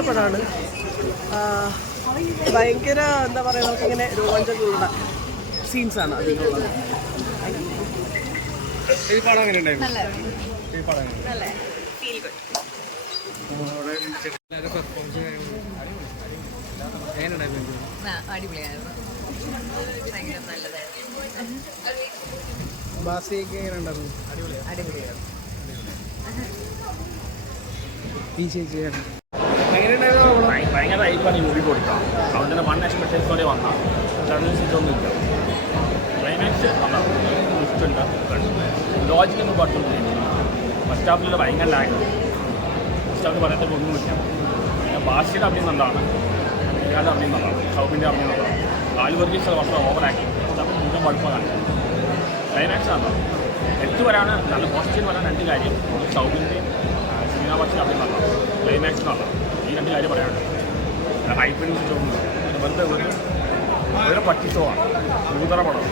നല്ലൊരു പടമാണ്. ഭയങ്കര എന്താ പറയുക, നമുക്കിങ്ങനെ രോമാഞ്ചങ്ങളുള്ള സീൻസാണ് അതിലുള്ളത്. ഭയങ്കര ഹൈപ്പാണ് ഈ മൂവി കൊടുക്കാം. അതുകൊണ്ട് തന്നെ 1 എക്സ്പെക്ടേഷനോടെ വന്നാൽ ജേർണലിസ്റ്റൊന്നും ഇല്ല. ക്ലൈമാക്സ് ഇഷ്ടമുണ്ട്, ലോജിക്കൊന്നും കുഴപ്പമൊന്നുമില്ല. ഫസ്റ്റ് ഹാഫിലുള്ള ഭയങ്കര ലാഗാണ്. ഫസ്റ്റ് ഹാഫിൽ പറയത്തൊക്കെ ഒന്നുമില്ല. പിന്നെ ഭാഷയുടെ അഭിനയം നല്ലതാണ്, ഇയാളുടെ അഭിനയം നല്ലതാണ്, സൗബിൻ്റെ അഭിനയം നല്ലതാണ്. ആലുവർഗീസ് വർഷം ഓവറാക്കി അപ്പോൾ മുഴുവൻ കുഴപ്പമാണ്. ക്ലൈമാക്സ് ആണ് എടുത്തു വരാണ്. നല്ല പോസിറ്റീവ് വരാൻ 2 കാര്യം. സൗബിൻ്റെയും സിനിമ പക്ഷേ അഭിനയം നല്ലതാണ്, ക്ലൈമാക്സ് നല്ലതാണ്. ഈ 2 കാര്യം പറയാനുണ്ട്. ഹൈപ്പിന് വെറുതെ ഒരു പട്ടി ഷോ ആണ്. 3 പടം.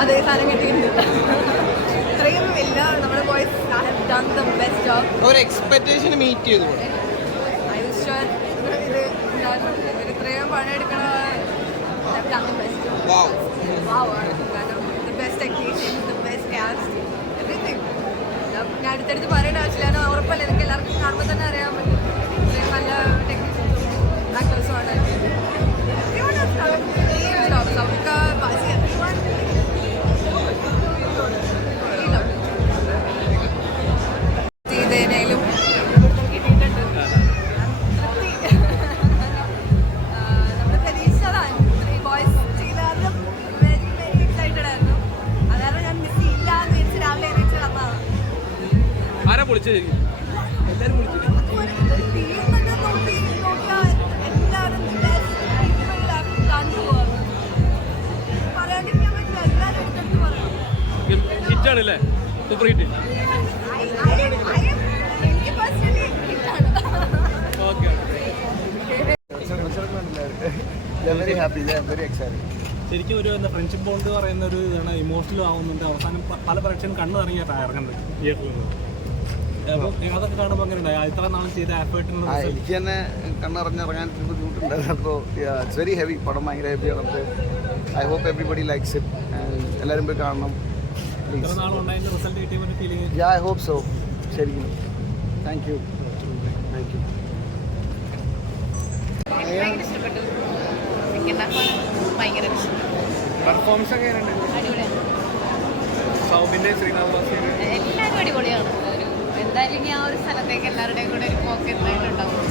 അതേ സാധനം കിട്ടിയിട്ടുണ്ട്. ഇത്രയും ഇല്ല. നമ്മുടെ boys have done the best job. ഒരു എക്സ്പെക്ടേഷൻ മീറ്റ് ചെയ്തു. ഐ വാസ് ഷുവർ ഇത് ഇത്രയും പണിയെടുക്കണ കാരണം the best technician, the best cast, everything. ഞാൻ അടുത്തടുത്ത് പറയേണ്ട ആവശ്യമില്ല. ഉറപ്പല്ല, നിങ്ങൾക്ക് എല്ലാവർക്കും കാണുമ്പോൾ തന്നെ അറിയാൻ പറ്റും ഇത്രയും നല്ല ടെക്നീഷ്യൻസും ആക്ടേഴ്സും ആണ്. സൗബിക, ബാസി, everyone. ചെയ്തേനേലും കിട്ടിയിട്ടുണ്ട്. നമ്മൾ പ്രതീക്ഷിച്ചതാണ്. ഈ ബോയ്സ് ചെയ്താലും വെരി വെരി എക്സൈറ്റഡ് ആയിരുന്നു. അതാണ് ഞാൻ മിസ് ചെയ്യില്ല എന്ന് വിചാരിച്ച് രാവിലെ എണീറ്റ് വന്നതാണ്. ആരാ പൊളിച്ചത്? എല്ലാവരും ഹിറ്റാണല്ലേ? Super hit. ശരിക്കും ഒരു ഫ്രണ്ട്ഷിപ്പ് ബോണ്ട് പറയുന്ന ഒരു ഇതാണ്. ഇമോഷണൽ ആവുന്നുണ്ട്. അവസാനം പല പ്രേക്ഷകരും കണ്ണു ഇറങ്ങിയിട്ടാണ് ഇറങ്ങുന്നത് തിയേറ്ററിൽ നിന്ന്. അപ്പോൾ അതൊക്കെ കാണുമ്പോൾ അങ്ങനെ ഉണ്ടായി. ഇത്ര നാളും ചെയ്ത എഫേർട്ടിനുള്ള എനിക്ക് തന്നെ കണ്ണിറങ്ങിറങ്ങാൻ ബുദ്ധിമുട്ടുണ്ടായിരുന്നു. അപ്പോൾ ഇറ്റ്സ് വെരി ഹെവി. പടം ഭയങ്കര ഹെവിയാണ്. അപ്പോൾ I hope everybody likes it. എല്ലാവരും പോയി കാണണം. ഇത്ര നാളുണ്ടായിരുന്ന റിസൾട്ട് കിട്ടിയ ഒരു feeling. Yeah, I hope so. ശരിക്കും താങ്ക് യു. ഇഷ്ടപ്പെട്ടു. ഭയങ്കര പെർഫോമൻസ് ഒക്കെ സൗബിൻ്റെ ശ്രീനാഥ് എല്ലാവരും അടിപൊളിയാണ്. എന്തായാലും ഇനി ആ ഒരു സ്ഥലത്തേക്ക് എല്ലാവരുടെയും കൂടെ ഒരു പോക്ക് എന്തായാലും ഉണ്ടാവും.